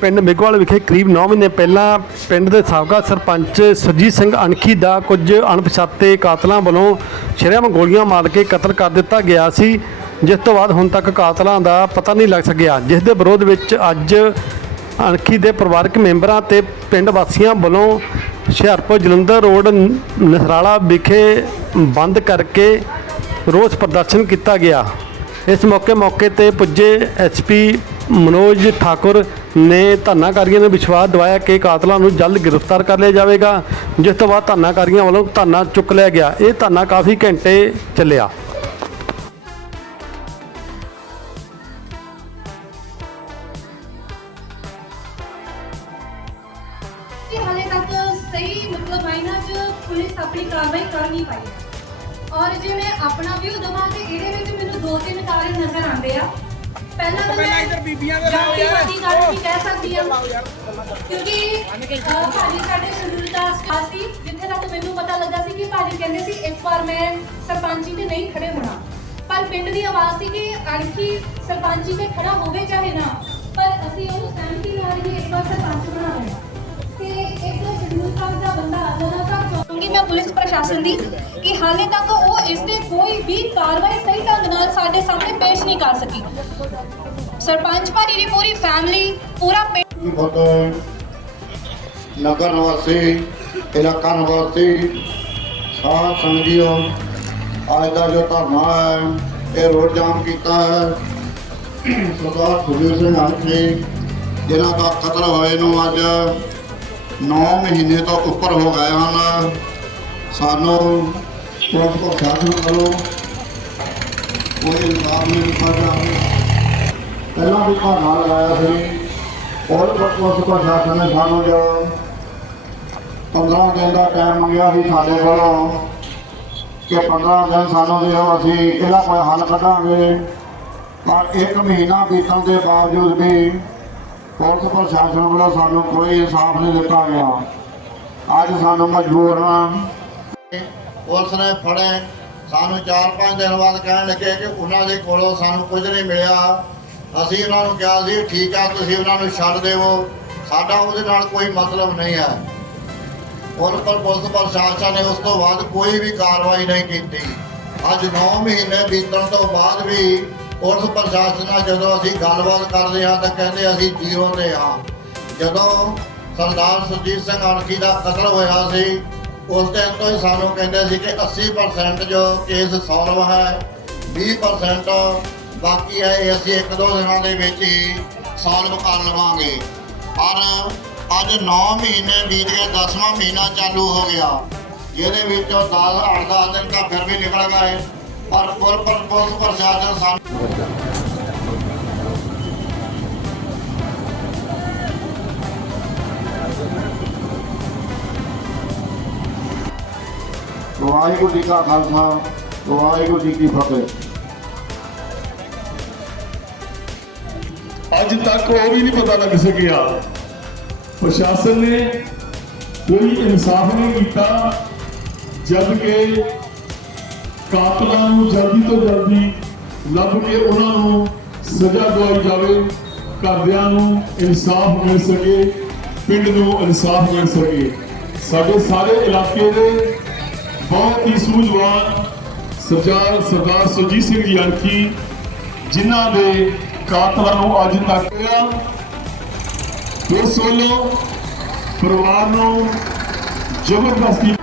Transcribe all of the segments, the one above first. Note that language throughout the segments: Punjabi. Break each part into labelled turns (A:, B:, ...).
A: ਪਿੰਡ ਮੇਘਵਾਲ ਵਿਖੇ ਕਰੀਬ 9 ਮਹੀਨੇ ਪਹਿਲਾਂ ਪਿੰਡ ਦੇ ਸਾਬਕਾ ਸਰਪੰਚ ਸਰਜੀਤ ਸਿੰਘ ਅਣਖੀ ਦਾ ਕੁਝ ਅਣਪਛਾਤੇ ਕਾਤਲਾਂ ਵੱਲੋਂ ਸ਼ਰੇਆਮ ਗੋਲੀਆਂ ਮਾਰ ਕੇ ਕਤਲ ਕਰ ਦਿੱਤਾ ਗਿਆ ਸੀ, ਜਿਸ ਤੋਂ ਬਾਅਦ ਹੁਣ ਤੱਕ ਕਾਤਲਾਂ ਦਾ ਪਤਾ ਨਹੀਂ ਲੱਗ ਸਕਿਆ। ਜਿਸ ਦੇ ਵਿਰੋਧ ਵਿੱਚ ਅੱਜ ਅਣਖੀ ਦੇ ਪਰਿਵਾਰਕ ਮੈਂਬਰਾਂ ਤੇ ਪਿੰਡ ਵਾਸੀਆਂ ਵੱਲੋਂ ਹੁਸ਼ਿਆਰਪੁਰ ਜਲੰਧਰ ਰੋਡ ਨ- ਨਸਰਾਲਾ ਵਿਖੇ ਬੰਦ ਕਰਕੇ ਰੋਸ ਪ੍ਰਦਰਸ਼ਨ ਕੀਤਾ ਗਿਆ। ਇਸ ਮੌਕੇ ਮੌਕੇ ਤੇ ਪੁੱਜੇ ਐਸਪੀ ਮਨੋਜ ਠਾਕੁਰ ਨੇ ਧਰਨਾਕਾਰੀਆਂ ਨੂੰ ਵਿਸ਼ਵਾਸ ਦਿਵਾਇਆ ਕਿ ਕਾਤਲਾਂ ਨੂੰ ਜਲਦ ਗ੍ਰਿਫਤਾਰ ਕਰ ਲਿਆ ਜਾਵੇਗਾ। ਜਿਸ ਤੋਂ ਬਾਅਦ ਧਰਨਾਕਾਰੀਆਂ ਵੱਲੋਂ ਧਰਨਾ ਚੁੱਕ ਲਿਆ ਗਿਆ। ਇਹ ਧਰਨਾ ਕਾਫੀ ਘੰਟੇ ਚੱਲਿਆ।
B: ਹਾਲੇ ਤੱਕ ਸਹੀ ਮਤਲਬ ਮਾਇਨਾ 'ਚ ਪੁਲਿਸ ਆਪਣੀ ਕਾਰਵਾਈ ਕਰ ਨਹੀਂ ਪਾਈ। ਔਰ ਜੇ ਮੈਂ ਆਪਣਾ ਵਿਊ ਦਵਾਂ ਤੇ ਇਹਦੇ ਵਿੱਚ ਮੈਨੂੰ ਦੋ ਤਿੰਨ ਕਾਰਨ ਨਜ਼ਰ ਆਉਂਦੇ ਆ। ਪਹਿਲਾਂ ਤਾਂ
C: ਪਹਿਲਾਂ
B: ਮੈਂ
C: ਇੱਧਰ ਬੀਬੀਆਂ ਦੇ ਲਾਓ ਯਾਰ।
B: ਜਾਤੀਵਾਦੀ ਗੱਲ ਵੀ ਕਹਿ ਸਕਦੀ ਹਾਂ। ਕਿਉਂਕਿ ਅਹ, ਭਾਜੀ ਸਾਡੇ ਸ਼ਡਿਊਲ ਦਾ ਸਟਾਫ ਸੀ ਜਿੱਥੇ ਤੱਕ ਮੈਨੂੰ ਪਤਾ ਲੱਗਾ ਸੀ ਕਿ ਭਾਜੀ ਕਹਿੰਦੇ ਸੀ ਇਸ ਵਾਰ ਮੈਂ ਸਰਪੰਚੀ ਤੇ ਨਹੀਂ ਖੜੇ ਹੋਣਾ। ਪਰ ਪਿੰਡ ਦੀ ਆਵਾਜ਼ ਸੀ ਕਿ ਅਣਖੀ ਸਰਪੰਚੀ ਤੇ ਖੜਾ ਹੋਵੇ ਚਾਹੇ ਨਾ। ਪਰ ਅਸੀਂ ਉਹਨੂੰ ਸਹਿਮਤੀ ਨਾਲ ਹੀ ਇਸ ਵਾਰ ਸਰਪੰਚ ਬਣਾਉਣਾ ਤੇ ਇੱਕ ਸ਼ਡਿਊਲ ਸਾਹਿਬ ਦਾ ਬੰਦਾ ਲਗਾਤਾਰ ਚਾਹੂੰਗੀ ਮੈਂ ਪੁਲਿਸ ਪ੍ਰਸ਼ਾਸਨ ਦੀ ਕਿ ਹਾਲੇ ਤੱਕ ਉਹ ਇਸ ਤੇ ਕੋਈ ਵੀ ਕਾਰਵਾਈ ਸਹੀ ਢੰਗ ਨਾਲ ਸਾਡੇ ਸਾਹਮਣੇ ਪੇਸ਼ ਨਹੀਂ ਕਰ ਸਕੀ। ਸਰਪੰਚ ਭਾਰੀ ਦੀ ਪੂਰੀ ਫੈਮਿਲੀ ਪੂਰਾ
D: ਨਗਰ ਨਿਵਾਸੀ, ਇਲਾਕਾ ਨਿਵਾਸੀ, ਸਾਧ ਸੰਗੀਓ, ਅੱਜ ਦਾ ਜੋ ਧਰਨਾ ਹੈ, ਇਹ ਰੋਡ ਜਾਮ ਕੀਤਾ ਹੈ। ਸਰਦਾਰ ਸੁਖਬੀਰ ਸਿੰਘ ਹੰਸੀ ਜਿਹਨਾਂ ਦਾ ਖਤਰਾ ਹੋਏ ਨੂੰ ਅੱਜ 9 ਮਹੀਨੇ ਤੋਂ ਉੱਪਰ ਹੋ ਗਏ ਹਨ। ਸਾਨੂੰ ਪੁਲਿਸ ਪ੍ਰਸ਼ਾਸਨ ਵੱਲੋਂ ਕੋਈ ਇਨਸਾਫ ਨਹੀਂ ਦਿੱਤਾ ਜਾ ਰਿਹਾ ਪਹਿਲਾਂ ਵੀ ਧਰਨਾ ਲਗਾਇਆ ਸੀ। ਔਰ ਪੁਲਿਸ ਪ੍ਰਸ਼ਾਸਨ ਨੇ ਸਾਨੂੰ ਜੋ 15 ਦਿਨ ਦਾ ਟਾਈਮ ਮੰਗਿਆ ਸੀ ਸਾਡੇ ਕੋਲੋਂ ਕਿ 15 ਦਿਨ ਸਾਨੂੰ ਦਿਓ ਅਸੀਂ ਇਹਦਾ ਕੋਈ ਹੱਲ ਕੱਢਾਂਗੇ। ਪਰ ਇੱਕ ਮਹੀਨਾ ਬੀਤਣ ਦੇ ਬਾਵਜੂਦ ਵੀ ਪੁਲਿਸ ਪ੍ਰਸ਼ਾਸਨ ਵੱਲੋਂ ਸਾਨੂੰ ਕੋਈ ਇਨਸਾਫ ਨਹੀਂ ਦਿੱਤਾ ਗਿਆ। ਅੱਜ ਸਾਨੂੰ ਮਜਬੂਰ ਹਾਂ ਪੁਲਿਸ ਨੇ ਫੜੇ। ਸਾਨੂੰ 4-5 ਦਿਨ ਬਾਅਦ ਕਹਿਣ ਲੱਗੇ ਕਿ ਉਹਨਾਂ ਦੇ ਕੋਲੋਂ ਸਾਨੂੰ ਕੁਝ ਨਹੀਂ ਮਿਲਿਆ। ਅਸੀਂ ਉਹਨਾਂ ਨੂੰ ਕਿਹਾ ਸੀ, ਠੀਕ ਆ, ਤੁਸੀਂ ਉਹਨਾਂ ਨੂੰ ਛੱਡ ਦੇਵੋ। ਸਾਡਾ ਉਹਦੇ ਨਾਲ ਕੋਈ ਮਤਲਬ ਨਹੀਂ ਹੈ। ਔਰ ਪਰ ਪੁਲਿਸ ਪ੍ਰਸ਼ਾਸਨ ਨੇ ਉਸ ਤੋਂ ਬਾਅਦ ਕੋਈ ਵੀ ਕਾਰਵਾਈ ਨਹੀਂ ਕੀਤੀ। ਅੱਜ 9 ਮਹੀਨੇ ਬੀਤਣ ਤੋਂ ਬਾਅਦ ਵੀ ਪੁਲਿਸ ਪ੍ਰਸ਼ਾਸਨ ਨਾਲ ਜਦੋਂ ਅਸੀਂ ਗੱਲਬਾਤ ਕਰਦੇ ਹਾਂ ਤਾਂ ਕਹਿੰਦੇ ਅਸੀਂ ਜੀਰੋ ਦੇ ਹਾਂ। ਜਦੋਂ ਸਰਦਾਰ ਸੁਰਜੀਤ ਸਿੰਘ ਅਣਖੀ ਦਾ ਕਤਲ ਹੋਇਆ ਸੀ, ਉਸ ਟਾਈਮ ਤੋਂ ਹੀ ਸਾਨੂੰ ਕਹਿੰਦੇ ਸੀ ਕਿ 80% ਜੋ ਕੇਸ ਸੋਲਵ ਹੈ 20% ਬਾਕੀ ਹੈ, ਇਹ ਅਸੀਂ ਇੱਕ ਦੋ ਦਿਨਾਂ ਦੇ ਵਿੱਚ ਹੀ ਸੋਲਵ ਕਰ ਲਵਾਂਗੇ। ਪਰ ਅੱਜ 9 ਮਹੀਨੇ ਬੀਤ ਗਏ 10ਵਾਂ ਮਹੀਨਾ ਚਾਲੂ ਹੋ ਗਿਆ। ਜਿਹਦੇ ਵਿੱਚੋਂ 10 8 ਦਿਨ ਤਾਂ ਫਿਰ ਵੀ ਨਿਕਲ ਗਏ। ਪਰ ਪੁਲ ਪਰ ਪੁਲਿਸ ਪ੍ਰਸ਼ਾਸਨ ਸਾਨੂੰ ਵਾਹਿਗੁਰੂ ਜੀ ਕਾ ਖਾਲਸਾ, ਵਾਹਿਗੁਰੂ ਜੀ ਕੀ ਫਤਿਹ।
E: ਅੱਜ ਤੱਕ ਉਹ ਵੀ ਨਹੀਂ ਪਤਾ ਲੱਗ ਸਕਿਆ। ਪ੍ਰਸ਼ਾਸਨ ਨੇ ਕੋਈ ਇਨਸਾਫ ਨਹੀਂ ਕੀਤਾ ਜਦ ਕਿ ਕਾਤਲਾਂ ਨੂੰ ਜਲਦੀ ਤੋਂ ਜਲਦੀ ਲੱਭ ਕੇ ਉਹਨਾਂ ਨੂੰ ਸਜ਼ਾ ਦਵਾਈ ਜਾਵੇ, ਘਰਦਿਆਂ ਨੂੰ ਇਨਸਾਫ ਮਿਲ ਸਕੇ, ਪਿੰਡ ਨੂੰ ਇਨਸਾਫ ਮਿਲ ਸਕੇ। ਸਾਡੇ ਸਾਰੇ ਇਲਾਕੇ ਦੇ ਬਹੁਤ ਹੀ ਸੂਝਵਾਨ ਸਰਦਾਰ ਸਰਦਾਰ ਸੁਰਜੀਤ ਸਿੰਘ ਯਾਨਕੀ ਅਣਖੀ ਜਿਨ੍ਹਾਂ ਦੇ ਕਾਤਲਾਂ ਨੂੰ ਅੱਜ ਤੱਕ ਉਸ ਵੱਲੋਂ ਪਰਿਵਾਰ ਨੂੰ ਜ਼ਬਰਦਸਤੀ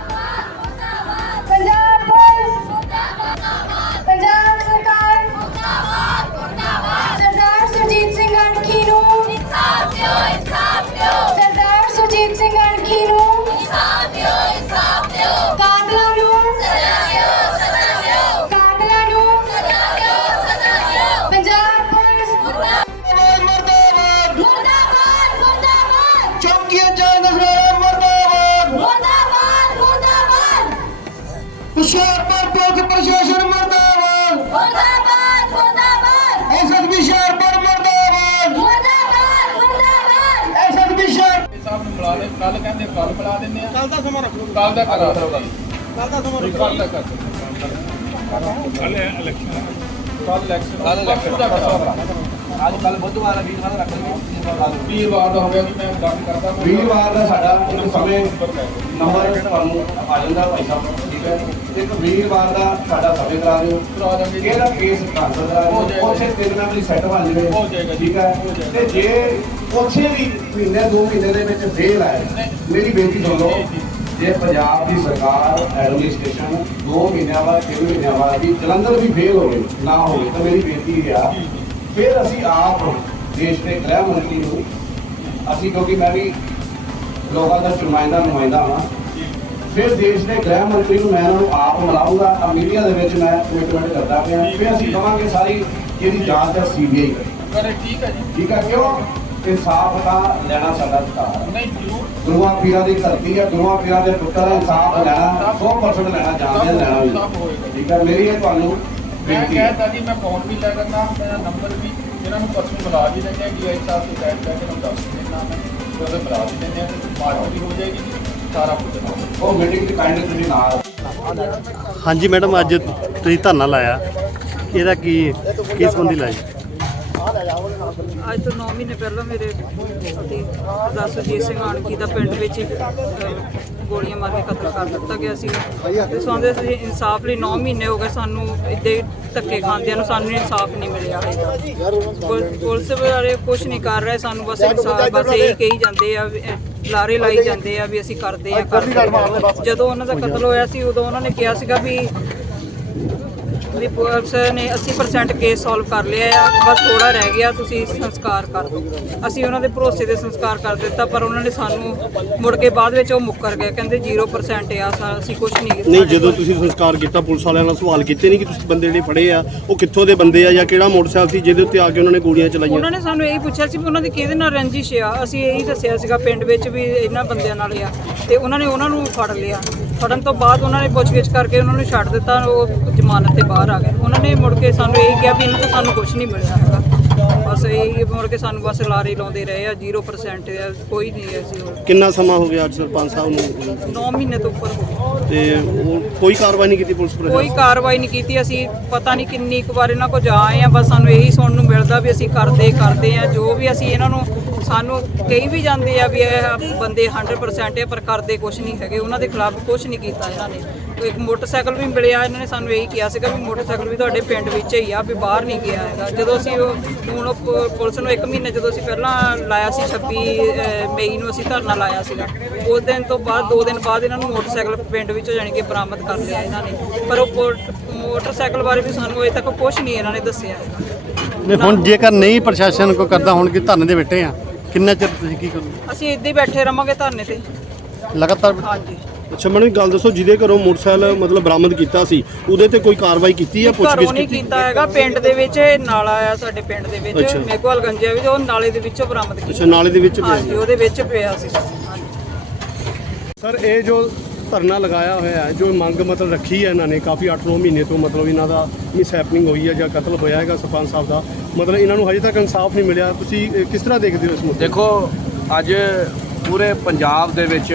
D: ਹੁਸ਼ਿਆਰਪੁਰ ਪੁਲਿਸ ਪ੍ਰਸ਼ਾਸਨ ਮਰਦਾਬਾਦ।
B: ਮੁਰਦਾਬਾਦ ਮੁਰਦਾਬਾਦ।
D: ਐਸਐਸਪੀ ਹੁਸ਼ਿਆਰਪੁਰ ਮਰਦਾਬਾਦ।
B: ਮੁਰਦਾਬਾਦ ਮੁਰਦਾਬਾਦ।
D: ਐਸਐਸਪੀ ਹੁਸ਼ਿਆਰਪੁਰ
C: ਸਾਹਿਬ ਨੂੰ ਮਿਲਾ ਦੇ ਕੱਲ ਕਹਿੰਦੇ ਕੱਲ ਮਿਲਾ ਦਿੰਦੇ ਆ।
F: ਕੱਲ ਦਾ ਸਮਾਂ ਰੱਖ ਲਓ
C: ਕੱਲ ਦਾ ਕਰਾ ਦਿਓ
F: ਕੱਲ ਦਾ ਸਮਾਂ ਰੱਖ।
C: ਕੱਲ ਦਾ ਕਰ ਕੱਲ ਇਲੈਕਸ਼ਨ ਕੱਲ ਇਲੈਕਸ਼ਨ ਕੱਲ ਇਲੈਕਸ਼ਨ ਦਾ ਮਸਲਾ
F: ਅੱਜ ਕੱਲ ਬੁੱਧਵਾਰ ਆ ਵੀਰਵਾਰ ਦਾ ਰੱਖ ਲਈਏ
C: ਵੀਰਵਾਰ ਦਾ ਹੋ ਗਿਆ ਜੀ ਮੈਂ ਗੱਲ ਕਰਦਾ ਮੈਂ-
F: ਵੀਰਵਾਰ ਦਾ ਸਾਡਾ ਇੱਕ ਸਮੇਂ ਨੰਬਰ ਤੁਹਾਨੂੰ ਆ ਜਾਂਦਾ ਭਾਈ ਸਾਹਿਬ ਠੀਕ ਹੈ? ਤੇ ਇੱਕ ਵੀਰਵਾਰ ਦਾ ਸਾਡਾ ਸਮੇਂ ਕਰਾ ਦਿਓ।
C: ਕਰਾ ਦਾਂਗੇ ਜੀ।
F: ਕਿਹੜਾ ਕੇਸ ਟ੍ਰਾਂਸਫਰ ਕਰਾ
C: ਹੋ
F: ਦਿਓ
C: ਜਾਏਗਾ।
F: ਉੱਥੇ ਤਿੰਨ ਮੈਂਬਰੀ ਸੈੱਟ ਬਣ ਜਾਵੇ।
C: ਹੋ ਜਾਏਗਾ ਜੀ।
F: ਠੀਕ ਹੈ?
C: ਹੋ ਜਾਏਗਾ।
F: ਤੇ ਜੇ ਉੱਥੇ ਵੀ ਮਹੀਨੇ ਦੋ ਮਹੀਨੇ ਦੇ ਵਿੱਚ ਫੇਲ ਆਏ ਮੇਰੀ ਬੇਨਤੀ ਸੁਣ ਲਓ
C: ਜੀ,
F: ਜੇ। ਪੰਜਾਬ ਦੀ ਸਰਕਾਰ ਐਡਮਿਨਿਸਟ੍ਰੇਸ਼ਨ ਦੋ ਮਹੀਨਿਆਂ ਬਾਅਦ ਤਿੰਨ ਮਹੀਨਿਆਂ ਬਾਅਦ ਵੀ ਜਲੰਧਰ ਵੀ ਫੇਲ ਹੋਵੇ ਨਾ ਹੋਵੇ ਤਾਂ ਮੇਰੀ ਬੇਨਤੀ ਇਹ ਆ ਫਿਰ ਅਸੀਂ ਆਪ ਦੇਸ਼ ਦੇ ਗ੍ਰਹਿ ਮੰਤਰੀ ਨੂੰ ਅਸੀਂ ਕਿਉਂਕਿ ਮੈਂ ਵੀ ਲੋਕਾਂ ਦਾ ਨੁਮਾਇੰਦਾ ਨੁਮਾਇੰਦਾ ਹਾਂ ਫਿਰ ਦੇਸ਼ ਦੇ ਗ੍ਰਹਿ ਮੰਤਰੀ ਨੂੰ ਮੈਂ ਇਹਨਾਂ ਨੂੰ ਆਪ ਮਿਲਾਉਂਗਾ ਆ ਮੀਡੀਆ ਦੇ ਵਿੱਚ ਮੈਂ ਕਮਿਟਮੈਂਟ ਕਰਦਾ ਪਿਆ। ਫਿਰ ਅਸੀਂ ਕਵਾਂਗੇ ਸਾਰੀ ਜਿਹੜੀ ਜਾਂਚ ਹੈ ਸੀਬੀਆਈ ਕਰੇ
C: ਠੀਕ ਹੈ ਜੀ।
F: ਠੀਕ ਹੈ ਕਿਉਂ? ਇਨਸਾਫ ਦਾ ਲੈਣਾ ਸਾਡਾ ਅਧਿਕਾਰ ਹੈ।
C: ਨਹੀਂ ਜ਼ਰੂਰ।
F: ਗੁਰੂਆਂ ਪੀਰਾਂ ਦੀ ਧਰਤੀ ਹੈ ਗੁਰੂਆਂ ਪੀਰਾਂ ਦੇ ਪੁੱਤਰ ਇਨਸਾਫ ਲੈਣਾ 100% ਲੈਣਾ ਜਾਣਦੇ ਹਾਂ, ਲੈਣਾ। ਠੀਕ ਹੈ ਮੇਰੀ ਇਹ ਤੁਹਾਨੂੰ
C: ਮੈਂ
F: ਬੇਨਤੀ ਹੈ
C: ਕਹਿਤਾ ਜੀ ਮੈਂ ਫੋਨ ਵੀ ਲੈ ਕਰਨਾ ਮੇਰਾ ਨੰਬਰ ਵੀ ਇਹਨਾਂ ਨੂੰ ਪਰਸੋਂ ਬੁਲਾ ਵੀ ਲੈਂਦੇ ਆ ਡੀਆਈ ਸਾਹਿਬ ਤੋਂ ਕਹਿ ਕਹਿ ਕੇ ਤੁਹਾਨੂੰ ਦੱਸ ਦਿੰਦਾ ਮੈਂ ਤੇ ਉਹਦੇ ਬੁਲਾ ਵੀ ਲੈਂਦੇ ਆ ਤੇ ਮਾਰਕ ਵੀ ਹੋ ਜਾਏਗੀ ਜੀ ਸਾਰਾ ਕੁਝ ਨਾ
F: ਉਹ ਮੀਟਿੰਗ ਦੀ ਕਾਈਂਡਲੀ ਤੁਸੀਂ ਨਾਲ।
A: ਹਾਂਜੀ ਮੈਡਮ ਅੱਜ ਤੁਸੀਂ ਧਰਨਾ ਲਾਇਆ। ਇਹਦਾ ਕੀ ਕਿਸ ਸੰਬੰਧੀ ਲਾਇਆ?
G: ਅੱਜ ਤੋਂ 9 ਮਹੀਨੇ ਪਹਿਲਾਂ ਮੇਰੇ ਪਤੀ ਸਰਦਾਰ ਸਿੰਘ ਆਣਕੀ ਦਾ ਪਿੰਡ ਵਿੱਚ ਅਹ, ਗੋਲੀਆਂ ਮਾਰ ਕੇ ਕਤਲ ਕਰ ਦਿੱਤਾ ਗਿਆ ਸੀ ਤੇ ਸੌਂਦੇ ਸੀ ਇਨਸਾਫ ਲਈ 9 ਮਹੀਨੇ ਹੋ ਗਏ ਸਾਨੂੰ ਇੱਦਾਂ ਧੱਕੇ ਖਾਂਦਿਆਂ ਨੂੰ ਸਾਨੂੰ ਇਨਸਾਫ ਨਹੀਂ ਮਿਲਿਆ ਹੈ ਪੁਲ- ਪੁਲਿਸ ਵਾਲੇ ਕੁਝ ਨਹੀਂ ਕਰ ਰਹੇ ਸਾਨੂੰ ਬਸ ਇਨਸਾਫ ਬਸ ਇਹੀ ਕਹੀ ਜਾਂਦੇ ਆ ਵੀ, ਅਹ, ਲਾਰੇ ਲਾਈ ਜਾਂਦੇ ਆ ਵੀ ਅਸੀਂ ਕਰਦੇ ਆ ਕਰਦੇ ਆ। ਜਦੋਂ ਉਹਨਾਂ ਦਾ ਕਤਲ ਹੋਇਆ ਸੀ ਉਦੋਂ ਉਹਨਾਂ ਨੇ ਕਿਹਾ ਸੀਗਾ ਵੀ ਵੀ ਪੁਲਿਸ ਨੇ 80% ਕੇਸ ਸੋਲਵ ਕਰ ਲਿਆ ਆ। ਬਸ ਥੋੜਾ ਰਹਿ ਗਿਆ ਤੁਸੀਂ ਸੰਸਕਾਰ ਕਰ ਦਿਓ। ਅਸੀਂ ਉਹਨਾਂ ਦੇ ਭਰੋਸੇ ਦੇ ਸੰਸਕਾਰ ਕਰ ਦਿੱਤਾ ਪਰ ਉਹਨਾਂ ਨੇ ਸਾਨੂੰ ਮੁੜ ਕੇ ਬਾਅਦ ਵਿੱਚ ਉਹ ਮੁੱਕਰ ਗਏ ਕਹਿੰਦੇ 0% ਆ ਸਾ- ਅਸੀਂ ਕੁਝ ਨਹੀਂ
H: ਨਹੀਂ ਜਦੋਂ ਤੁਸੀਂ ਸੰਸਕਾਰ ਕੀਤਾ ਪੁਲਿਸ ਵਾਲਿਆਂ ਨਾਲ ਸਵਾਲ ਕੀਤੇ ਨਹੀਂ ਕਿ ਤੁਸੀਂ ਬੰਦੇ ਜਿਹੜੇ ਫੜੇ ਆ ਉਹ ਕਿੱਥੋਂ ਦੇ ਬੰਦੇ ਆ ਜਾਂ ਕਿਹੜਾ ਮੋਟਰਸਾਈਕਲ ਸੀ ਜਿਹਦੇ ਉੱਤੇ ਆ ਕੇ ਉਹਨਾਂ ਨੇ ਗੋਲੀਆਂ ਚਲਾਈਆਂ?
G: ਉਹਨਾਂ ਨੇ ਸਾਨੂੰ ਇਹੀ ਪੁੱਛਿਆ ਸੀ ਵੀ ਉਹਨਾਂ ਦੀ ਕਿਹਦੇ ਨਾਲ ਰੰਜਿਸ਼ ਆ। ਅਸੀਂ ਇਹੀ ਦੱਸਿਆ ਸੀਗਾ ਪਿੰਡ ਵਿੱਚ ਵੀ ਇਹਨਾਂ ਬੰਦਿਆਂ ਨਾਲ ਆ ਤੇ ਉਹਨਾਂ ਨੇ ਉਹਨਾਂ ਨੂੰ ਫੜ ਲਿਆ। ਫੜਨ ਤੋਂ ਬਾਅਦ ਉਹਨਾਂ ਨੇ ਪੁੱਛਗਿੱਛ ਕਰਕੇ ਉਹਨਾਂ ਨੂੰ ਛੱਡ ਦਿੱਤਾ, ਉਹ ਜ਼ਮਾਨਤ ਤੇ ਬਾਹਰ ਆ ਗਏ। ਉਹਨਾਂ ਨੇ ਮੁੜ ਕੇ ਸਾਨੂੰ ਇਹ ਕਿਹਾ ਵੀ ਇਹਨਾਂ ਤੋਂ ਸਾਨੂੰ ਕੁਝ ਨਹੀਂ ਮਿਲਿਆ ਹੈਗਾ। ਬਸ ਇਹ ਮੁੜ ਕੇ ਸਾਨੂੰ ਬਸ ਲਾਰੇ ਲਾਉਂਦੇ ਰਹੇ ਆ 0% ਆ ਕੋਈ ਨਹੀਂ ਅਸੀਂ ਹੋਰ
H: ਕਿੰਨਾ ਸਮਾਂ ਹੋ ਗਿਆ ਅੱਜ ਸਰਪੰਚ ਸਾਹਿਬ ਨੂੰ?
G: 9 ਮਹੀਨੇ ਤੋਂ ਉੱਪਰ ਹੋ
H: ਤੇ ਉਹ ਕੋਈ ਕਾਰਵਾਈ ਨਹੀਂ ਕੀਤੀ ਪੁਲਿਸ
G: ਕੋਈ
H: ਪ੍ਰਸ਼ਾਸਨ
G: ਕਾਰਵਾਈ ਨਹੀਂ ਕੀਤੀ ਅਸੀਂ ਪਤਾ ਨਹੀਂ ਕਿੰਨੀ ਕੁ ਵਾਰ ਇਹਨਾਂ ਕੋ ਜਾ ਆਏ ਆ ਬਸ ਸਾਨੂੰ ਇਹੀ ਸੁਣਨ ਨੂੰ ਮਿਲਦਾ ਵੀ ਅਸੀਂ ਕਰਦੇ ਕਰਦੇ ਆ ਜੋ ਵੀ ਅਸੀਂ ਇਹਨਾਂ ਨੂੰ ਸਾਨੂੰ ਕਹੀ ਵੀ ਜਾਂਦੇ ਆ ਵੀ ਇਹ ਬੰਦੇ 100% ਆ ਪਰ ਕਰਦੇ ਕੁਝ ਨਹੀਂ ਹੈਗੇ ਉਹਨਾਂ ਦੇ ਖਿਲਾਫ ਕੁਝ ਨਹੀਂ ਕੀਤਾ ਇਹਨਾਂ ਨੇ। ਇੱਕ ਮੋਟਰਸਾਈਕਲ ਵੀ ਮਿਲਿਆ ਇਹਨਾਂ ਨੇ ਸਾਨੂੰ ਇਹੀ ਕਿਹਾ ਸੀਗਾ ਵੀ ਮੋਟਰਸਾਈਕਲ ਵੀ ਤੁਹਾਡੇ ਪਿੰਡ ਵਿੱਚ ਹੀ ਆ ਵੀ ਬਾਹਰ ਨਹੀਂ ਗਿਆ ਹੈਗਾ। ਜਦੋਂ ਅਸੀਂ ਉਹ ਹੁਣ ਉਹ ਪ- ਪੁਲਿਸ ਨੂੰ ਇੱਕ ਮਹੀਨੇ ਜਦੋਂ ਅਸੀਂ ਪਹਿਲਾਂ ਲਾਇਆ ਸੀ 26 ਅਹ, ਮਈ ਨੂੰ ਅਸੀਂ ਧਰਨਾ ਲਾਇਆ ਸੀਗਾ। ਉਸ ਦਿਨ ਤੋਂ ਬਾਅਦ ਦੋ ਦਿਨ ਬਾਅਦ ਇਹਨਾਂ ਨੂੰ ਮੋਟਰਸਾਈਕਲ ਪਿੰਡ ਵਿੱਚੋਂ ਜਾਣੀ ਕਿ ਬਰਾਮਦ ਕਰ ਲਿਆ ਇਹਨਾਂ ਨੇ। ਪਰ ਉਹ ਮੋਟਰਸਾਈਕਲ ਬਾਰੇ ਵੀ ਸਾਨੂੰ ਅਜੇ ਤੱਕ ਕੁਝ ਨਹੀਂ ਇਹਨਾਂ ਨੇ ਦੱਸਿਆ ਹੈਗਾ।
A: ਨਹੀਂ ਹੁਣ ਜੇਕਰ ਨਹੀਂ ਪ੍ਰਸ਼ਾਸਨ ਕੋ ਕਰਦਾ ਹੁਣ ਕਿ ਧਰਨੇ ਦੇ ਬੈਠੇ ਆ। ਕਿੰਨਾ ਚਿਰ ਤੁਸੀਂ ਕੀ ਕਰੋਗੇ?
G: ਅਸੀਂ ਇੱਦਾਂ ਹੀ ਬੈਠੇ ਰਵਾਂਗੇ ਧਰਨੇ ਤੇ।
A: ਲਗਾਤਾਰ?
G: ਹਾਂਜੀ।
H: ਅੱਛਾ ਮੈਨੂੰ ਇੱਕ ਗੱਲ ਦੱਸੋ ਜਿਹਦੇ ਘਰੋਂ ਮੋਟਰਸਾਈਕਲ ਮਤਲਬ ਬਰਾਮਦ ਕੀਤਾ ਸੀ ਉਹਦੇ ਤੇ ਕੋਈ ਕਾਰਵਾਈ ਕੀਤੀ ਆ
G: ਘਰੋਂ
H: ਪੁੱਛਗਿੱਛ
G: ਨਹੀਂ
H: ਕੀਤੀ?
G: ਕੀਤਾ ਹੈਗਾ ਪਿੰਡ ਦੇ ਵਿੱਚ ਇਹ ਨਾਲਾ ਆ ਸਾਡੇ ਪਿੰਡ ਦੇ ਵਿੱਚ
H: ਅੱਛਾ।
G: ਮੇਗਵਾਲ ਗੰਜਿਆ ਵਿੱਚ ਉਹ ਨਾਲੇ ਦੇ ਵਿੱਚੋਂ ਬਰਾਮਦ
H: ਅੱਛਾ
G: ਕੀਤਾ।
H: ਨਾਲੇ ਦੇ ਵਿੱਚ ਪਿਆ।
G: ਹਾਂਜੀ ਉਹਦੇ ਵਿੱਚ ਪਿਆ ਸੀ। ਹਾਂਜੀ
H: ਸਰ ਇਹ ਜੋ ਧਰਨਾ ਲਗਾਇਆ ਹੋਇਆ ਹੈ ਜੋ ਮੰਗ ਮਤਲਬ ਰੱਖੀ ਹੈ ਇਹਨਾਂ ਨੇ ਕਾਫੀ 8-9 ਮਹੀਨੇ ਤੋਂ ਮਤਲਬ ਇਹਨਾਂ ਦਾ ਮਿਸ ਹੈਪਨਿੰਗ ਹੋਈ ਹੈ ਜਾਂ ਕਤਲ ਹੋਇਆ ਹੈਗਾ ਸਰਪੰਚ ਸਾਹਿਬ ਦਾ ਮਤਲਬ ਇਹਨਾਂ ਨੂੰ ਹਜੇ ਤੱਕ ਇਨਸਾਫ ਨਹੀਂ ਮਿਲਿਆ। ਤੁਸੀਂ ਅਹ, ਕਿਸ ਤਰ੍ਹਾਂ ਦੇਖਦੇ ਹੋ ਇਸ ਮੁੱਦੇ
F: ਦੇਖੋ ਅੱਜ ਪੂਰੇ ਪੰਜਾਬ ਦੇ ਵਿੱਚ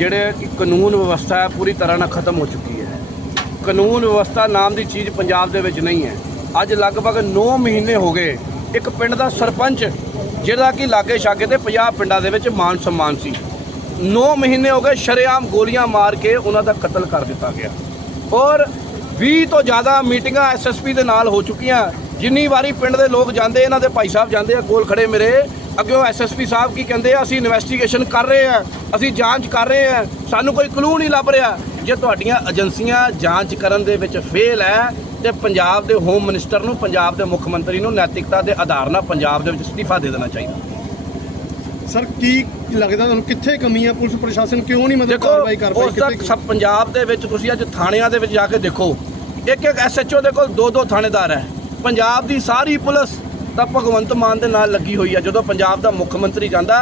F: ਜਿਹੜੇ ਕਿ ਕਾਨੂੰਨ ਵਿਵਸਥਾ ਹੈ, ਪੂਰੀ ਤਰ੍ਹਾਂ ਨਾਲ ਖਤਮ ਹੋ ਚੁੱਕੀ ਹੈ। ਕਾਨੂੰਨ ਵਿਵਸਥਾ ਨਾਮ ਦੀ ਚੀਜ਼ ਪੰਜਾਬ ਦੇ ਵਿੱਚ ਨਹੀਂ ਹੈ। ਅੱਜ ਲਗਭਗ 9 ਮਹੀਨੇ ਹੋ ਗਏ, ਇੱਕ ਪਿੰਡ ਦਾ ਸਰਪੰਚ ਜਿਹੜਾ ਕਿ ਲਾਗੇ ਛਾਗੇ ਤੇ 50 ਪਿੰਡਾਂ ਦੇ ਵਿੱਚ ਮਾਨ ਸਨਮਾਨ ਸੀ। 9 ਮਹੀਨੇ ਹੋ ਗਏ ਸ਼ਰੇਆਮ ਗੋਲੀਆਂ ਮਾਰ ਕੇ ਉਹਨਾਂ ਦਾ ਕਤਲ ਕਰ ਦਿੱਤਾ ਗਿਆ। ਔਰ 20 ਤੋਂ ਜ਼ਿਆਦਾ ਮੀਟਿੰਗਾਂ ਐਸਐਸਪੀ ਦੇ ਨਾਲ ਹੋ ਚੁੱਕੀਆਂ। ਜਿੰਨੀ ਵਾਰੀ ਪਿੰਡ ਦੇ ਲੋਕ ਜਾਂਦੇ, ਇਹਨਾਂ ਦੇ ਭਾਈ ਸਾਹਿਬ ਜਾਂਦੇ ਆ ਕੋਲ ਖੜੇ ਮੇਰੇ ਅੱਗੇ ਐਸਐਸਪੀ ਸਾਹਿਬ ਕੀ ਕਹਿੰਦੇ ਆ ਅਸੀਂ ਇਨਵੈਸਟੀਗੇਸ਼ਨ ਕਰ ਰਹੇ ਆ ਅਸੀਂ ਜਾਂਚ ਕਰ ਰਹੇ ਆ ਸਾਨੂੰ ਕੋਈ ਕਲੂ ਨਹੀਂ ਲੱਭ ਰਿਹਾ। ਜੇ ਤੁਹਾਡੀਆਂ ਏਜੰਸੀਆਂ ਜਾਂਚ ਕਰਨ ਦੇ ਵਿੱਚ ਫੇਲ ਹੈ ਤੇ ਪੰਜਾਬ ਦੇ ਹੋਮ ਮਿਨਿਸਟਰ ਨੂੰ ਪੰਜਾਬ ਦੇ ਮੁੱਖ ਮੰਤਰੀ ਨੂੰ ਨੈਤਿਕਤਾ ਦੇ ਆਧਾਰ ਨਾਲ ਪੰਜਾਬ ਦੇ ਵਿੱਚ ਅਸਤੀਫਾ ਦੇ ਦੇਣਾ ਚਾਹੀਦਾ।
H: ਸਰ ਕੀ ਲੱਗਦਾ ਤੁਹਾਨੂੰ ਕਿੱਥੇ ਕਮੀ ਹੈ ਪੁਲਿਸ ਪ੍ਰਸ਼ਾਸਨ ਕਿਉਂ ਨਹੀਂ ਮਤਲਬ
F: ਦੇਖੋ
H: ਕਾਰਵਾਈ ਕਰ
F: ਉਸ ਤੱਕ ਸਭ ਪੰਜਾਬ ਦੇ ਵਿੱਚ ਤੁਸੀਂ ਅੱਜ ਥਾਣਿਆਂ ਦੇ ਵਿੱਚ ਜਾ ਕੇ ਦੇਖੋ। ਇੱਕ ਇੱਕ ਐਸਐਚਓ ਦੇ ਕੋਲ ਦੋ ਦੋ ਥਾਣੇਦਾਰ ਹੈ। ਪੰਜਾਬ ਦੀ ਸਾਰੀ ਪੁਲਿਸ ਤਾਂ ਭਗਵੰਤ ਮਾਨ ਦੇ ਨਾਲ ਲੱਗੀ ਹੋਈ ਹੈ, ਜਦੋਂ ਪੰਜਾਬ ਦਾ ਮੁੱਖ ਮੰਤਰੀ ਜਾਂਦਾ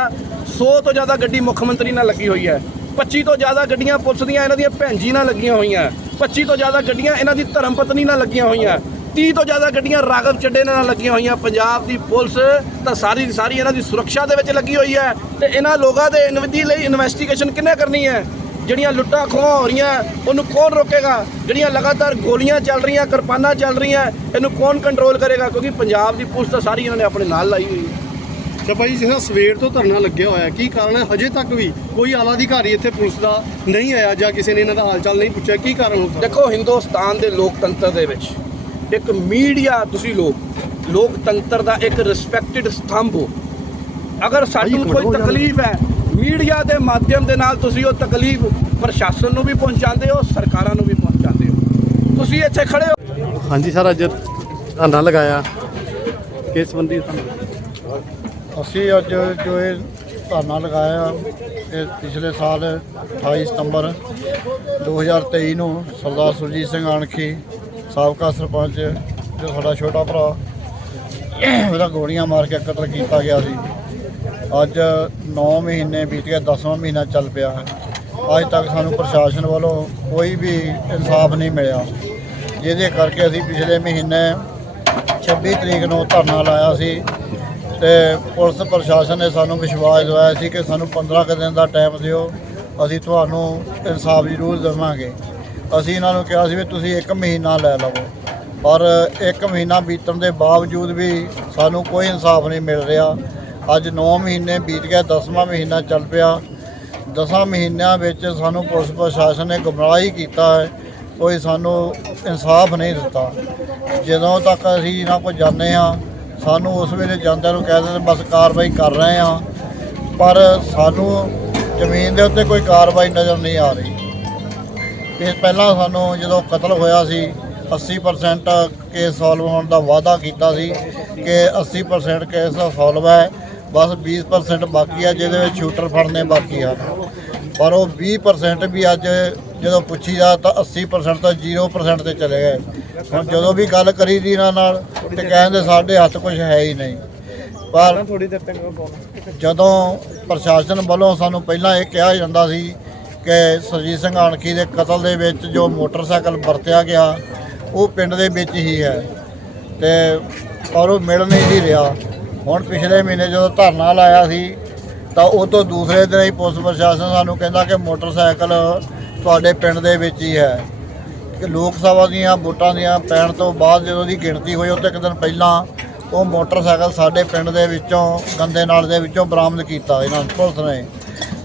F: 100 ਤੋਂ ਜ਼ਿਆਦਾ ਗੱਡੀ ਮੁੱਖ ਮੰਤਰੀ ਨਾਲ ਲੱਗੀ ਹੋਈ ਹੈ। 25 ਤੋਂ ਜ਼ਿਆਦਾ ਗੱਡੀਆਂ ਪੁਲਿਸ ਦੀਆਂ ਇਹਨਾਂ ਦੀਆਂ ਭੈਣਜੀ ਨਾਲ ਲੱਗੀਆਂ ਹੋਈਆਂ। 25 ਤੋਂ ਜ਼ਿਆਦਾ ਗੱਡੀਆਂ ਇਹਨਾਂ ਦੀ ਧਰਮ ਪਤਨੀ ਨਾਲ ਲੱਗੀਆਂ ਹੋਈਆਂ। 30 ਤੋਂ ਜ਼ਿਆਦਾ ਗੱਡੀਆਂ ਰਾਘਵ ਚੱਡੇ ਨਾਲ ਲੱਗੀਆਂ ਹੋਈਆਂ। ਪੰਜਾਬ ਦੀ ਪੁਲਿਸ ਤਾਂ ਸਾਰੀ ਦੀ ਸਾਰੀ ਇਹਨਾਂ ਦੀ ਸੁਰੱਖਿਆ ਦੇ ਵਿੱਚ ਲੱਗੀ ਹੋਈ ਹੈ ਤੇ ਇਹਨਾਂ ਲੋਕਾਂ ਦੇ ਇਨਵੈਸਟੀ ਲਈ ਇਨਵੈਸਟੀਗੇਸ਼ਨ ਕਿੰਨੇ ਕਰਨੀ ਹੈ? ਜਿਹੜੀਆਂ ਲੁੱਟਾਂ ਖੋਹਾਂ ਹੋ ਰਹੀਆਂ ਉਹਨੂੰ ਕੌਣ ਰੋਕੇਗਾ? ਜਿਹੜੀਆਂ ਲਗਾਤਾਰ ਗੋਲੀਆਂ ਚੱਲ ਰਹੀਆਂ ਕਿਰਪਾਨਾਂ ਚੱਲ ਰਹੀਆਂ ਇਹਨੂੰ ਕੌਣ ਕੰਟਰੋਲ ਕਰੇਗਾ? ਕਿਉਂਕਿ ਪੰਜਾਬ ਦੀ ਪੁਲਿਸ ਤਾਂ ਸਾਰੀ ਇਹਨਾਂ ਨੇ ਆਪਣੇ ਨਾਲ ਲਾਈ ਹੋਈ ਹੈ।
H: ਤੇ ਭਾਈ ਜਿਹੜਾ ਸਵੇਰ ਤੋਂ ਧਰਨਾ ਲੱਗਿਆ ਹੋਇਆ ਕੀ ਕਾਰਨ ਹੈ? ਹਜੇ ਤੱਕ ਵੀ ਕੋਈ ਆਲਾ ਅਧਿਕਾਰੀ ਇੱਥੇ ਪੁਲਿਸ ਦਾ ਨਹੀਂ ਆਇਆ ਜਾਂ ਕਿਸੇ ਨੇ ਇਹਨਾਂ ਦਾ ਹਾਲ ਚਾਲ ਨਹੀਂ ਪੁੱਛਿਆ ਕੀ ਕਾਰਨ ਹੋ ਸਕਦਾ?
F: ਦੇਖੋ ਹਿੰਦੁਸਤਾਨ ਦੇ ਲੋਕਤੰਤਰ ਦੇ ਵਿੱਚ ਇੱਕ ਮੀਡੀਆ ਤੁਸੀਂ ਲੋਕ ਲੋਕਤੰਤਰ ਦਾ ਇੱਕ ਰਿਸਪੈਕਟਡ ਸਤੰਭ ਹੋ। ਅਗਰ ਸਾਨੂੰ
A: ਮਿੰਟ,
F: ਕੋਈ। ਤਕਲੀਫ ਹੈ ਮੀਡੀਆ ਦੇ ਮਾਧਿਅਮ ਦੇ ਨਾਲ ਤੁਸੀਂ ਉਹ ਤਕਲੀਫ ਪ੍ਰਸ਼ਾਸਨ ਨੂੰ ਵੀ ਪਹੁੰਚਾਉਂਦੇ ਹੋ ਸਰਕਾਰਾਂ ਨੂੰ ਵੀ ਪਹੁੰਚਾਉਂਦੇ ਹੋ। ਤੁਸੀਂ ਇੱਥੇ ਖੜੇ ਹੋ?
A: ਹਾਂਜੀ ਸਰ ਅੱਜ ਧਰਨਾ ਲਗਾਇਆ ਕਿਸ ਸੰਬੰਧੀ
D: ਅਸੀਂ ਅੱਜ ਜੋ ਇਹ ਧਰਨਾ ਲਗਾਇਆ ਇਹ ਪਿਛਲੇ ਸਾਲ 28 ਸਤੰਬਰ 2023 ਨੂੰ ਸਰਦਾਰ ਸੁਰਜੀਤ ਸਿੰਘ ਅਣਖੀ ਸਾਬਕਾ ਸਰਪੰਚ ਜੋ ਸਾਡਾ ਛੋਟਾ ਭਰਾ ਉਹਦਾ ਗੋਲੀਆਂ ਮਾਰ ਕੇ ਕਤਲ ਕੀਤਾ ਗਿਆ ਸੀ। ਅੱਜ 9 ਮਹੀਨੇ ਬੀਤ ਗਏ 10ਵਾਂ ਮਹੀਨਾ ਚੱਲ ਪਿਆ। ਹੈ ਅੱਜ ਤੱਕ ਸਾਨੂੰ ਪ੍ਰਸ਼ਾਸਨ ਵੱਲੋਂ ਕੋਈ ਵੀ ਇਨਸਾਫ ਨਹੀਂ ਮਿਲਿਆ। ਜਿਹਦੇ ਕਰਕੇ ਅਸੀਂ ਪਿਛਲੇ ਮਹੀਨੇ 26 ਤਰੀਕ ਨੂੰ ਧਰਨਾ ਲਾਇਆ ਸੀ ਤੇ ਪੁਲਿਸ ਪ੍ਰਸ਼ਾਸਨ ਨੇ ਸਾਨੂੰ ਵਿਸ਼ਵਾਸ ਦਿਵਾਇਆ ਸੀ ਕਿ ਸਾਨੂੰ 15 ਕੁ ਦਿਨ ਦਾ ਟਾਈਮ ਦਿਓ, ਅਸੀਂ ਤੁਹਾਨੂੰ ਇਨਸਾਫ ਜ਼ਰੂਰ ਦੇਵਾਂਗੇ। ਅਸੀਂ ਇਹਨਾਂ ਨੂੰ ਕਿਹਾ ਸੀ ਵੀ ਤੁਸੀਂ 1 ਮਹੀਨਾ ਲੈ ਲਵੋ। ਪਰ 1 ਮਹੀਨਾ ਬੀਤਣ ਦੇ ਬਾਵਜੂਦ ਵੀ ਸਾਨੂੰ ਕੋਈ ਇਨਸਾਫ ਨਹੀਂ ਮਿਲ ਰਿਹਾ। ਅੱਜ 9 ਮਹੀਨੇ ਬੀਤ ਗਏ 10ਵਾਂ ਮਹੀਨਾ ਚੱਲ ਪਿਆ। 10 ਮਹੀਨਿਆਂ ਵਿੱਚ ਸਾਨੂੰ ਪੁਲਿਸ ਪ੍ਰਸ਼ਾਸਨ ਨੇ ਗੁੰਮਰਾਹ ਹੀ ਕੀਤਾ ਹੈ, ਕੋਈ ਸਾਨੂੰ ਇਨਸਾਫ ਨਹੀਂ ਦਿੱਤਾ। ਜਦੋਂ ਤੱਕ ਅਸੀਂ ਇਹਨਾਂ ਕੋਲ ਜਾਂਦੇ ਆ ਸਾਨੂੰ ਉਸ ਵੇਲੇ ਜਾਂਦਿਆਂ ਨੂੰ ਕਹਿ ਦਿੰਦੇ, ਬਸ ਕਾਰਵਾਈ ਕਰ ਰਹੇ ਆ ਪਰ ਸਾਨੂੰ ਜ਼ਮੀਨ ਦੇ ਉੱਤੇ ਕੋਈ ਕਾਰਵਾਈ ਨਜ਼ਰ ਨਹੀਂ ਆ ਰਹੀ। ਇਹ ਪਹਿਲਾਂ ਸਾਨੂੰ ਜਦੋਂ ਕਤਲ ਹੋਇਆ ਸੀ 80% ਕੇਸ ਸੋਲਵ ਹੋਣ ਦਾ ਵਾਅਦਾ ਕੀਤਾ ਸੀ ਕਿ 80% ਕੇਸ ਸੋਲਵ ਹੈ। ਬਸ 20% ਬਾਕੀ ਆ ਜਿਹਦੇ ਵਿੱਚ ਸ਼ੂਟਰ ਫੜਨੇ ਬਾਕੀ ਹਨ ਪਰ ਉਹ 20% ਵੀ ਅੱਜ ਜਦੋਂ ਪੁੱਛੀ ਜਾ ਤਾਂ 80% ਤਾਂ 0% ਤੇ ਚਲੇ ਗਏ। ਹੁਣ ਜਦੋਂ ਵੀ ਗੱਲ ਕਰੀ ਦੀ ਇਹਨਾਂ ਨਾਲ ਤੇ ਕਹਿੰਦੇ ਸਾਡੇ ਹੱਥ ਕੁਝ ਹੈ ਹੀ ਨਹੀਂ। ਪਰ ਜਦੋਂ ਪ੍ਰਸ਼ਾਸਨ ਵੱਲੋਂ ਸਾਨੂੰ ਪਹਿਲਾਂ ਇਹ ਕਿਹਾ ਜਾਂਦਾ ਸੀ ਕਿ ਸਰਜੀਤ ਸਿੰਘ ਆਣਖੀ ਦੇ ਕਤਲ ਦੇ ਵਿੱਚ ਜੋ ਮੋਟਰਸਾਈਕਲ ਵਰਤਿਆ ਗਿਆ ਉਹ ਪਿੰਡ ਦੇ ਵਿੱਚ ਹੀ ਹੈ। ਤੇ ਪਰ ਉਹ ਮਿਲ ਨਹੀਂ ਰਿਹਾ। ਹੁਣ ਪਿਛਲੇ ਮਹੀਨੇ ਜਦੋਂ ਧਰਨਾ ਲਾਇਆ ਸੀ, ਤਾਂ ਉਹ ਤੋਂ ਦੂਸਰੇ ਦਿਨ ਹੀ ਪੁਲਿਸ ਪ੍ਰਸ਼ਾਸਨ ਸਾਨੂੰ ਕਹਿੰਦਾ ਕਿ ਮੋਟਰਸਾਈਕਲ ਤੁਹਾਡੇ ਪਿੰਡ ਦੇ ਵਿੱਚ ਹੀ ਹੈ। ਕਿ ਲੋਕ ਸਭਾ ਦੀਆਂ ਵੋਟਾਂ ਦੀਆਂ ਪੈਣ ਤੋਂ ਬਾਅਦ ਜਦੋਂ ਦੀ ਗਿਣਤੀ ਹੋਈ ਉਹ ਤੋਂ ਇੱਕ ਦਿਨ ਪਹਿਲਾਂ ਉਹ ਮੋਟਰਸਾਈਕਲ ਸਾਡੇ ਪਿੰਡ ਦੇ ਵਿੱਚੋਂ, ਗੰਦੇ ਨਾਲ ਦੇ ਵਿੱਚੋਂ ਬਰਾਮਦ ਕੀਤਾ ਇਹਨਾਂ ਪੁਲਿਸ ਨੇ।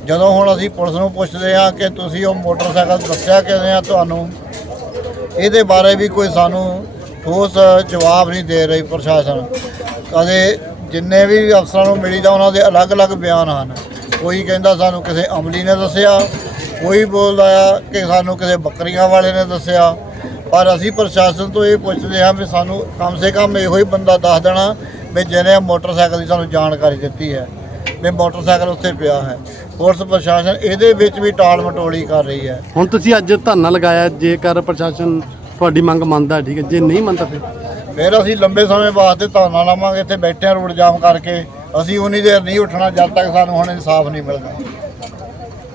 D: ਜਦੋਂ ਹੁਣ ਅਸੀਂ ਪੁਲਿਸ ਨੂੰ ਪੁੱਛਦੇ ਹਾਂ ਕਿ ਤੁਸੀਂ ਉਹ ਮੋਟਰਸਾਈਕਲ ਦੱਸਿਆ ਕਿਵੇਂ ਆ ਤੁਹਾਨੂੰ, ਇਹਦੇ ਬਾਰੇ ਵੀ ਕੋਈ ਸਾਨੂੰ ਠੋਸ ਜਵਾਬ ਨਹੀਂ ਦੇ ਰਹੀ ਪ੍ਰਸ਼ਾਸਨ। ਕਦੇ ਜਿੰਨੇ ਵੀ ਅਫਸਰਾਂ ਨੂੰ ਮਿਲੀ ਤਾਂ ਉਹਨਾਂ ਦੇ ਅਲੱਗ-ਅਲੱਗ ਬਿਆਨ ਹਨ। ਕੋਈ ਕਹਿੰਦਾ ਸਾਨੂੰ ਕਿਸੇ ਅਮਲੀ ਨੇ ਦੱਸਿਆ, ਕੋਈ ਬੋਲਦਾ ਆ ਕਿ ਸਾਨੂੰ ਕਿਸੇ ਬੱਕਰੀਆਂ ਵਾਲੇ ਨੇ ਦੱਸਿਆ। ਪਰ ਅਸੀਂ ਪ੍ਰਸ਼ਾਸਨ ਤੋਂ ਇਹ ਪੁੱਛਦੇ ਹਾਂ ਵੀ ਸਾਨੂੰ ਕਮ ਸੇ ਕਮ ਇਹੋ ਹੀ ਬੰਦਾ ਦੱਸ ਦੇਣਾ ਵੀ ਜਿਹਨੇ ਮੋਟਰਸਾਈਕਲ ਦੀ ਸਾਨੂੰ ਜਾਣਕਾਰੀ ਦਿੱਤੀ ਹੈ, ਵੀ ਮੋਟਰਸਾਈਕਲ ਉੱਥੇ ਪਿਆ ਹੈ। ਪੁਲਿਸ ਪ੍ਰਸ਼ਾਸਨ ਇਹਦੇ ਵਿੱਚ ਵੀ ਟਾਲ ਮਟੋਲੀ ਕਰ ਰਹੀ ਹੈ।
A: ਹੁਣ ਤੁਸੀਂ ਅੱਜ ਧਰਨਾ ਲਗਾਇਆ, ਜੇਕਰ ਪ੍ਰਸ਼ਾਸਨ ਤੁਹਾਡੀ ਮੰਗ ਮੰਨਦਾ ਠੀਕ ਹੈ। ਜੇ ਨਹੀਂ ਮੰਨਦਾ ਫਿਰ?
D: ਫਿਰ ਅਸੀਂ ਲੰਬੇ ਸਮੇਂ ਵਾਸਤੇ ਧਰਨਾ ਲਾਵਾਂਗੇ ਇੱਥੇ ਬੈਠੇ ਹਾਂ ਰੋਡ ਜਾਮ ਕਰਕੇ। ਅਸੀਂ ਉਨੀ ਦੇਰ ਨਹੀਂ ਉੱਠਣਾ ਜਦ ਤੱਕ ਸਾਨੂੰ ਹੁਣ ਇਨਸਾਫ ਨਹੀਂ ਮਿਲਦਾ।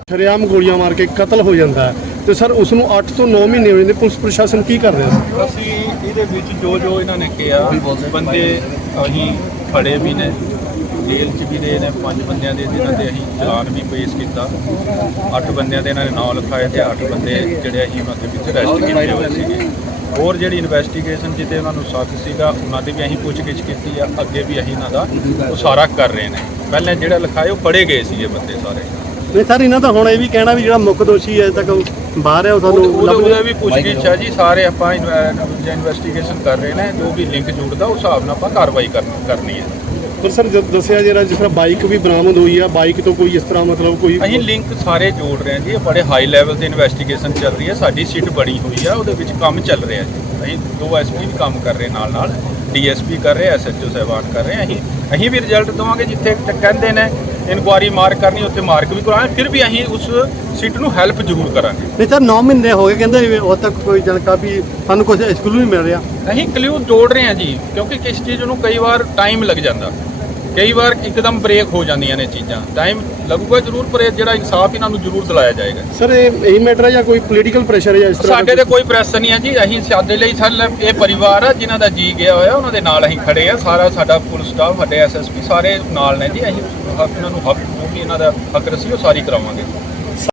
H: ਸ਼ਰੇਆਮ ਗੋਲੀਆਂ ਮਾਰ ਕੇ ਕਤਲ ਹੋ ਜਾਂਦਾ ਹੈ। ਤੇ ਸਰ ਉਸ ਨੂੰ 8 ਤੋਂ 9 ਮਹੀਨੇ ਹੋ ਜਾਂਦੇ ਪੁਲਿਸ ਪ੍ਰਸ਼ਾਸਨ ਕੀ ਕਰ ਰਿਹਾ ਸੀ?
C: ਅਸੀਂ ਇਹਦੇ ਵਿੱਚ ਜੋ ਜੋ ਇਹਨਾਂ ਨੇ ਕਿਹਾ ਬੰਦੇ ਅਸੀਂ ਫੜੇ ਵੀ ਨੇ ਜੇਲ੍ਹ 'ਚ ਵੀ ਰਹੇ ਨੇ ਪੰਜ ਬੰਦਿਆਂ ਦੇ ਜਿਨ੍ਹਾਂ ਤੇ ਅਸੀਂ ਚਲਾਨ ਵੀ ਪੇਸ਼ ਕੀਤਾ। ਅੱਠ ਬੰਦਿਆਂ ਦੇ ਇਹਨਾਂ ਨੇ ਨਾਂ ਲਿਖਾਏ ਤੇ ਅੱਠ ਬੰਦੇ ਜਿਹੜੇ ਅਸੀਂ ਉਹਨਾਂ ਦੇ ਵਿੱਚ ਅਰੈਸਟ ਕੀਤੇ ਹੋਏ ਸੀਗੇ। ਹੋਰ ਜਿਹੜੀ ਇਨਵੈਸਟੀਗੇਸ਼ਨ ਜਿੱਤੇ ਉਹਨਾਂ ਨੂੰ ਸ਼ੱਕ ਸੀਗਾ ਉਹਨਾਂ ਦੀ ਵੀ ਅਸੀਂ ਪੁੱਛਗਿੱਛ ਕੀਤੀ ਆ ਅੱਗੇ ਵੀ ਅਸੀਂ ਇਹਨਾਂ ਦਾ ਉਹ ਸਾਰਾ ਕਰ ਰਹੇ ਨੇ। ਪਹਿਲਾਂ ਜਿਹੜਾ ਲਿਖਾਏ ਉਹ ਫੜੇ ਗਏ ਸੀ ਇਹ ਬੰਦੇ ਸਾਰੇ।
A: ਨਹੀਂ ਸਰ ਇਹਨਾਂ ਦਾ ਹੁਣ ਇਹ ਵੀ ਕਹਿਣਾ ਵੀ ਜਿਹੜਾ ਮੁੱਖ ਦੋਸ਼ੀ ਹੈ ਤੱਕ ਬਾਹਰ ਹੈ ਉਹ ਸਾਨੂੰ ਲੱਭ
C: ਉਹਦੇ ਵੀ ਪੁੱਛਗਿੱਛ ਆ ਜੀ ਸਾਰੇ ਆਪਾਂ ਇਨਵੈਸਟੀਗੇਸ਼ਨ ਕਰ ਰਹੇ ਨੇ ਜੋ ਵੀ ਲਿੰਕ ਜੁੜਦਾ ਉਸ ਹਿਸਾਬ ਨਾਲ ਆਪਾਂ ਕਾਰਵਾਈ ਕਰਨੀ ਹੈ।
H: ਪਰ ਸਰ ਜਦ ਦੱਸਿਆ ਜਿਹੜਾ ਜਿਸ ਤਰ੍ਹਾਂ ਬਾਈਕ ਵੀ ਬਰਾਮਦ ਹੋਈ ਆ ਬਾਈਕ ਤੋਂ ਕੋਈ ਇਸ ਤਰ੍ਹਾਂ ਮਤਲਬ ਕੋਈ
C: ਅਸੀਂ ਲਿੰਕ ਸਾਰੇ ਜੋੜ ਰਹੇ ਹਾਂ ਜੀ ਇਹ ਬੜੇ ਹਾਈ ਲੈਵਲ ਤੇ ਇਨਵੈਸਟੀਗੇਸ਼ਨ ਚੱਲ ਰਹੀ ਹੈ ਸਾਡੀ ਸੀਟ ਬਣੀ ਹੋਈ ਆ ਉਹਦੇ ਵਿੱਚ ਕੰਮ ਚੱਲ ਰਿਹਾ ਜੀ। ਅਸੀਂ ਦੋ ਐਸਪੀ ਵੀ ਕੰਮ ਕਰ ਰਹੇ ਨਾਲ ਨਾਲ ਡੀਐਸਪੀ ਕਰ ਰਹੇ ਐਸਐਚਓ ਸਾਹਿਬਾਨ ਕਰ ਰਹੇ ਅਸੀਂ। ਅਸੀਂ ਵੀ ਰਿਜ਼ਲਟ ਦਵਾਂਗੇ ਜਿੱਥੇ ਕਹਿੰਦੇ ਨੇ ਇਨਕੁਆਰੀ ਮਾਰਕ ਕਰਨੀ ਉੱਥੇ ਮਾਰਕ ਵੀ ਕਰਾਂਗੇ ਫਿਰ ਵੀ ਅਸੀਂ ਉਸ ਸੀਟ ਨੂੰ ਹੈਲਪ ਜ਼ਰੂਰ ਕਰਾਂਗੇ।
A: ਨਹੀਂ ਸਰ 9 ਮਹੀਨੇ ਹੋ ਗਏ ਕਹਿੰਦੇ ਉਦੋਂ ਤੱਕ ਕੋਈ ਜਾਣਕਾਰੀ ਵੀ ਸਾਨੂੰ ਕੁਝ ਸਕੂਲ ਨਹੀਂ ਮਿਲ ਰਿਹਾ।
C: ਅਸੀਂ ਕਲਿਊ ਜੋੜ ਰਹੇ ਹਾਂ ਜੀ ਕਿਉਂਕਿ ਕਿਸ ਚੀਜ਼ ਨੂੰ ਕਈ ਵਾਰ ਟਾਈਮ ਲੱਗ ਜਾਂਦਾ। ਕਈ ਵਾਰ ਇੱਕਦਮ ਬ੍ਰੇਕ ਹੋ ਜਾਂਦੀਆਂ ਨੇ ਚੀਜ਼ਾਂ। ਟਾਈਮ ਲੱਗੂਗਾ ਜ਼ਰੂਰ ਪਰ ਇਹ ਜਿਹੜਾ ਇਨਸਾਫ ਇਹਨਾਂ ਨੂੰ ਜ਼ਰੂਰ ਦਿਲਾਇਆ ਜਾਏਗਾ।
H: ਸਰ ਇਹ ਇਹੀ ਮੈਟਰ ਹੈ ਜਾਂ ਕੋਈ ਪੋਲੀਟੀਕਲ ਪ੍ਰੈਸ਼ਰ ਹੈ ਜਾਂ ਇਸ ਤਰ੍ਹਾਂ
C: ਸਾਡੇ ਤੇ ਕੋਈ ਪ੍ਰੈਸ ਨਹੀਂ ਹੈ ਜੀ। ਅਸੀਂ ਸਾਡੇ ਲਈ ਸਾਡੇ ਇਹ ਪਰਿਵਾਰ ਆ ਜਿਨ੍ਹਾਂ ਦਾ ਜੀ ਗਿਆ ਹੋਇਆ ਉਹਨਾਂ ਦੇ ਨਾਲ ਅਸੀਂ ਖੜੇ ਆ। ਸਾਰਾ ਸਾਡਾ ਪੁਲਿਸ ਸਟਾਫ ਸਾਡੇ ਐਸਐਸਪੀ ਸਾਰੇ ਨਾਲ ਨੇ ਜੀ। ਅਸੀਂ ਇਹਨਾਂ ਨੂੰ ਹੱਕ ਜੋ ਵੀ ਇਹਨਾਂ ਦਾ ਹੱਕ ਰਸੀ ਉਹ ਸਾਰੀ ਕਰਾਵਾਂਗੇ।